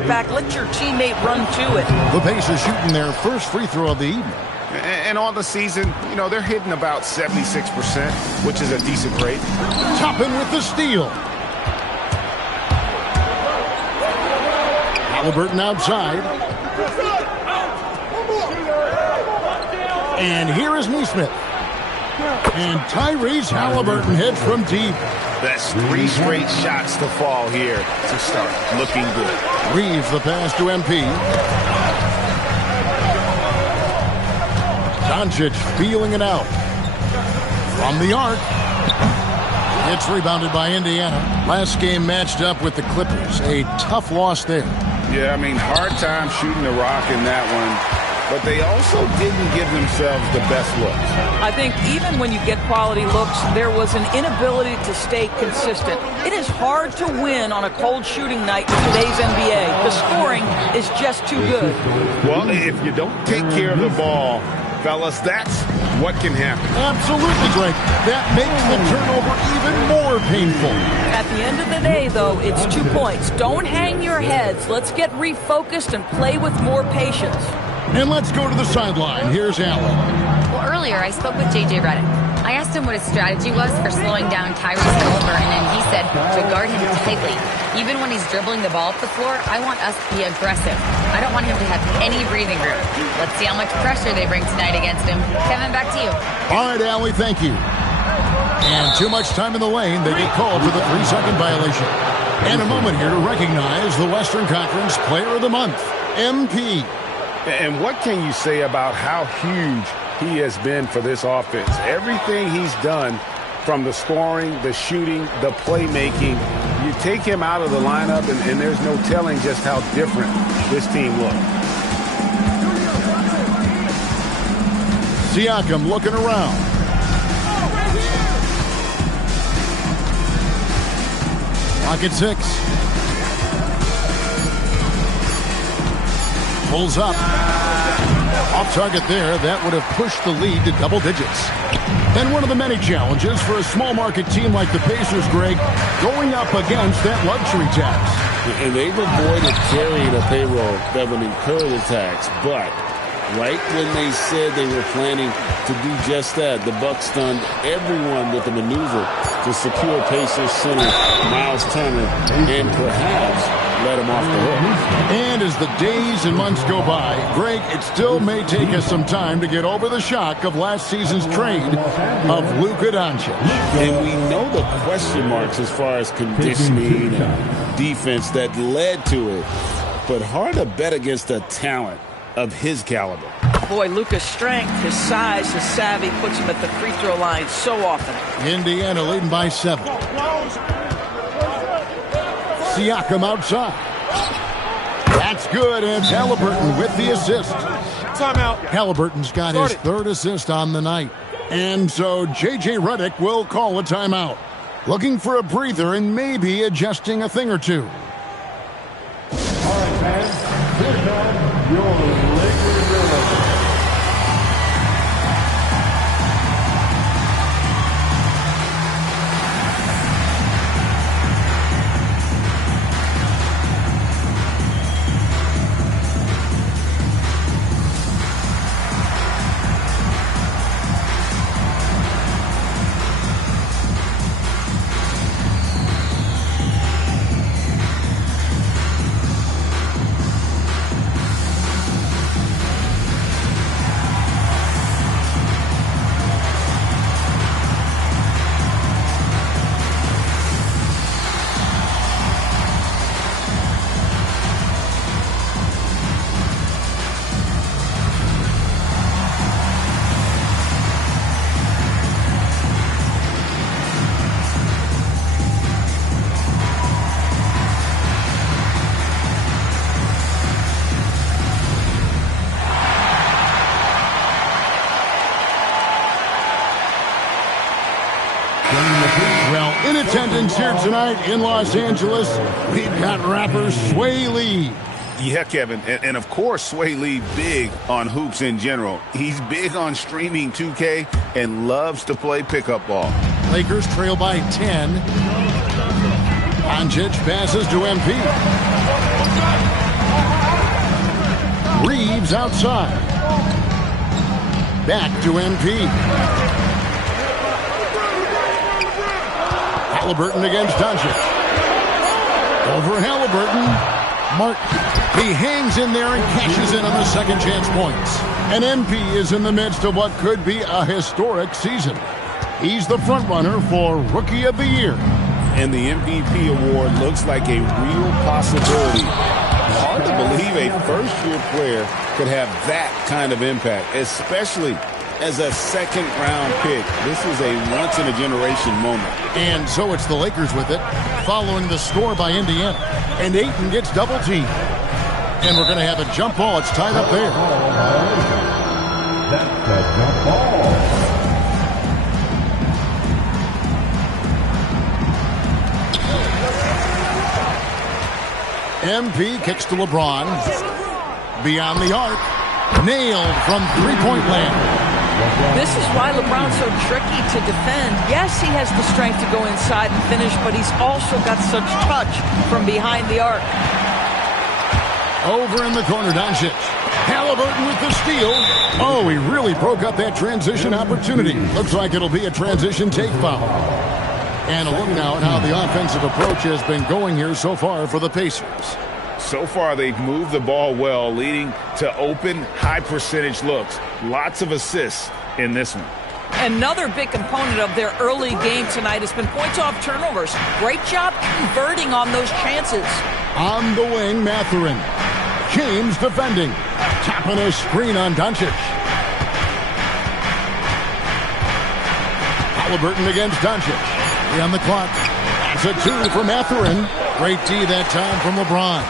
back. Let your teammate run to it. The Pacers shooting their first free throw of the evening. And on the season, you know, they're hitting about 76%, which is a decent rate. Toppin with the steal. Halliburton outside. And here is Neesmith. And Tyrese Halliburton hits from deep. That's 3 straight shots to fall here to start looking good. Reeves the pass to MP. Doncic feeling it out. From the arc. It's rebounded by Indiana. Last game matched up with the Clippers. A tough loss there. Yeah, I mean, hard time shooting the rock in that one. But they also didn't give themselves the best looks. I think even when you get quality looks, there was an inability to stay consistent. It is hard to win on a cold shooting night in today's NBA. The scoring is just too good. Well, if you don't take care of the ball, fellas, that's what can happen. Absolutely, Greg. That makes the turnover even more painful. At the end of the day, though, it's 2 points. Don't hang your heads. Let's get refocused and play with more patience. And let's go to the sideline. Here's Allen. Well, earlier I spoke with J.J. Redick. I asked him what his strategy was for slowing down Tyrese Halliburton, and he said to guard him tightly. Even when he's dribbling the ball up the floor, I want us to be aggressive. I don't want him to have any breathing room. Let's see how much pressure they bring tonight against him. Kevin, back to you. All right, Allie, thank you. And too much time in the lane. They get called for the 3-second violation. And a moment here to recognize the Western Conference Player of the Month, MP. And what can you say about how huge he has been for this offense? Everything he's done, from the scoring, the shooting, the playmaking, you take him out of the lineup, and there's no telling just how different this team looks. Siakam looking around. Clock at 6. Pulls up. Off target there. That would have pushed the lead to double digits. And one of the many challenges for a small market team like the Pacers, Greg, going up against that luxury tax. And they've avoided carrying a payroll that would incur the tax. But right when they said they were planning to do just that, the Bucks stunned everyone with the maneuver to secure Pacers center Miles Turner and perhaps let him off the hook. And as the days and months go by, Greg, it still may take us some time to get over the shock of last season's trade of Luka Doncic. And we know the question marks as far as conditioning and defense that led to it. But hard to bet against the talent of his caliber. Boy, Luka's strength, his size, his savvy puts him at the free throw line so often. Indiana leading by 7. Siakam outside. That's good, and it's Halliburton with the assist. Timeout. Halliburton's got his 3rd assist on the night. And so J.J. Redick will call a timeout. Looking for a breather and maybe adjusting a thing or two. All right, fans. Here comes your Lakers relay. Well, in attendance here tonight in Los Angeles, we've got rapper Sway Lee. Yeah, Kevin, and of course Sway Lee big on hoops in general. He's big on streaming 2K and loves to play pickup ball. Lakers trail by 10. Doncic passes to MP. Reeves outside. Back to MP. Halliburton against Doncic. Over Halliburton. Martin. He hangs in there and cashes in on the second chance points. And MP is in the midst of what could be a historic season. He's the front runner for Rookie of the Year. And the MVP award looks like a real possibility. Hard to believe a first-year player could have that kind of impact, especially as a second-round pick. This is a once-in-a-generation moment. And so it's the Lakers with it, following the score by Indiana. And Ayton gets double-teamed. And we're going to have a jump ball. It's tied up there. That's a jump ball. MP kicks to LeBron. Beyond the arc. Nailed from three-point land. This is why LeBron's so tricky to defend. Yes, he has the strength to go inside and finish, but he's also got such touch from behind the arc. Over in the corner, Doncic. Halliburton with the steal. Oh, he really broke up that transition opportunity. Looks like it'll be a transition take foul. And a look now at how the offensive approach has been going here so far for the Pacers. So far, they've moved the ball well, leading to open, high-percentage looks. Lots of assists in this one. Another big component of their early game tonight has been points off turnovers. Great job converting on those chances. On the wing, Mathurin. James defending. Tapping a screen on Doncic. Halliburton against Doncic. On the clock. It's a two for Mathurin. Great D that time from LeBron.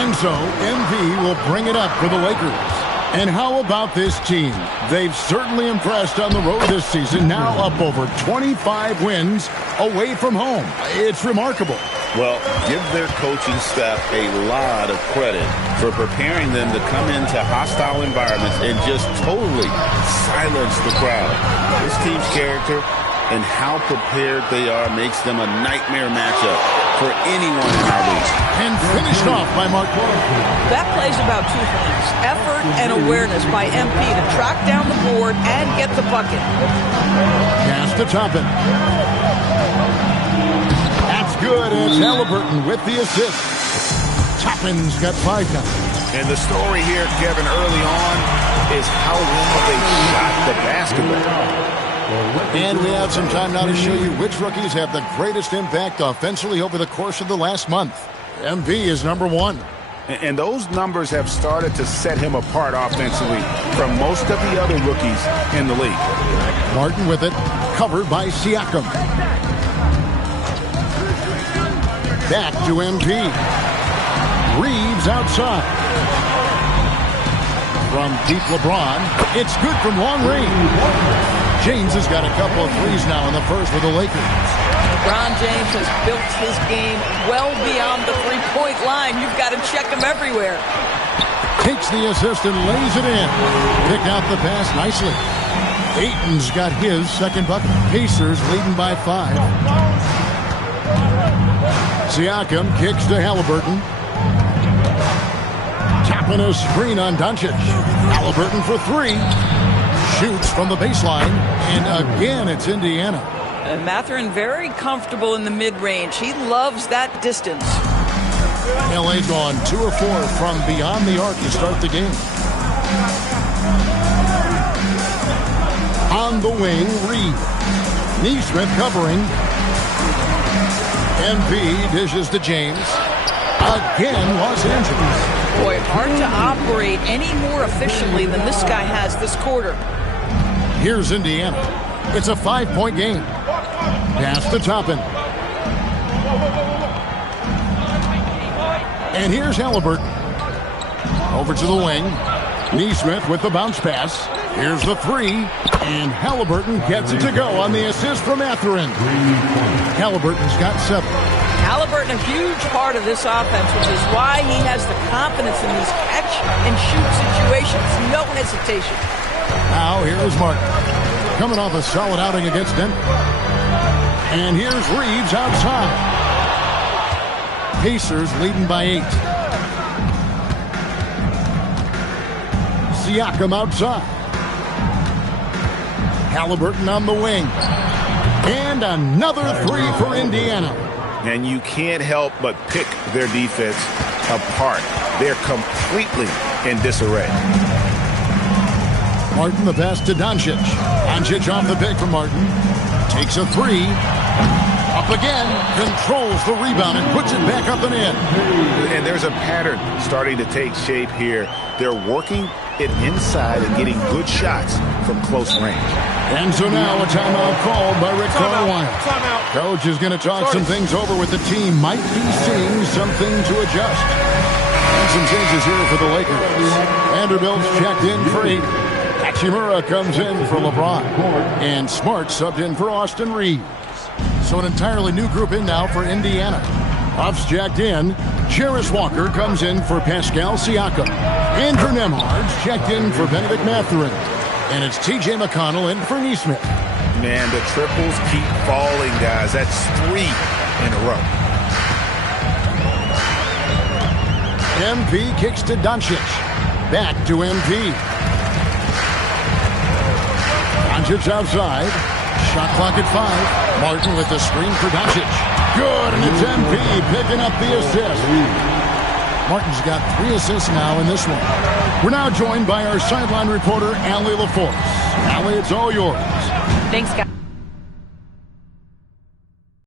And so MV will bring it up for the Lakers. And how about this team? They've certainly impressed on the road this season. Now up over 25 wins away from home. It's remarkable. Well, give their coaching staff a lot of credit for preparing them to come into hostile environments and just totally silence the crowd. This team's character and how prepared they are makes them a nightmare matchup for anyone in our league. And finished off by Mark Wood. That plays about two things. Effort and awareness by MP to track down the board and get the bucket. Pass to Toppin. That's good. It's Halliburton with the assist. Toppin's got 5 now. And the story here, Kevin, early on is how well they shot the basketball. And we have some time now to show you which rookies have the greatest impact offensively over the course of the last month. MV is number 1. And those numbers have started to set him apart offensively from most of the other rookies in the league. Martin with it, covered by Siakam. Back to MP. Reeves outside. From deep LeBron, it's good from long range. James has got a couple of threes now in the first with the Lakers. LeBron James has built his game well beyond the three-point line. You've got to check him everywhere. Takes the assist and lays it in. Pick out the pass nicely. Ayton's got his second bucket. Pacers leading by 5. Siakam kicks to Halliburton. Tapping a screen on Doncic. Halliburton for 3. Shoots from the baseline, and again it's Indiana. And Mathurin very comfortable in the mid-range. He loves that distance. LA gone 2 of 4 from beyond the arc to start the game. On the wing, Reed. Neesmith covering. MV dishes to James. Again, Los Angeles. Boy, hard to operate any more efficiently than this guy has this quarter. Here's Indiana. It's a 5-point game. Pass to Toppin. And here's Halliburton. Over to the wing. Neesmith with the bounce pass. Here's the 3. And Halliburton gets it to go on the assist from Mathurin. Halliburton's got 7. Halliburton, a huge part of this offense, which is why he has the confidence in these catch-and-shoot situations. No hesitation. Now, here's Martin. Coming off a solid outing against Denver. And here's Reeves outside. Pacers leading by 8. Siakam outside. Halliburton on the wing. And another three for Indiana. And you can't help but pick their defense apart. They're completely in disarray. Martin the pass to Doncic. Doncic off the pick from Martin. Takes a three. Up again. Controls the rebound and puts it back up and in. And there's a pattern starting to take shape here. They're working it inside and getting good shots from close range. And so now a timeout called by Rick Carlisle. Coach is going to talk some things over with the team. Might be seeing something to adjust. And some changes here for the Lakers. Vanderbilt's checked in for 8. Hachimura comes in for LeBron. And Smart subbed in for Austin Reeves. So an entirely new group in now for Indiana. Buffs jacked in. Jarris Walker comes in for Pascal Siakam. Andrew Nembhard's checked in for Benedict Mathurin. And it's T.J. McConnell in for Nesmith. Man, the triples keep falling, guys. That's 3 in a row. MP kicks to Doncic. Back to MP. Doncic outside. Shot clock at 5. Martin with the screen for Doncic. Good, and it's MP picking up the assist. Martin's got 3 assists now in this one. We're now joined by our sideline reporter, Allie LaForce. Allie, it's all yours. Thanks, guys.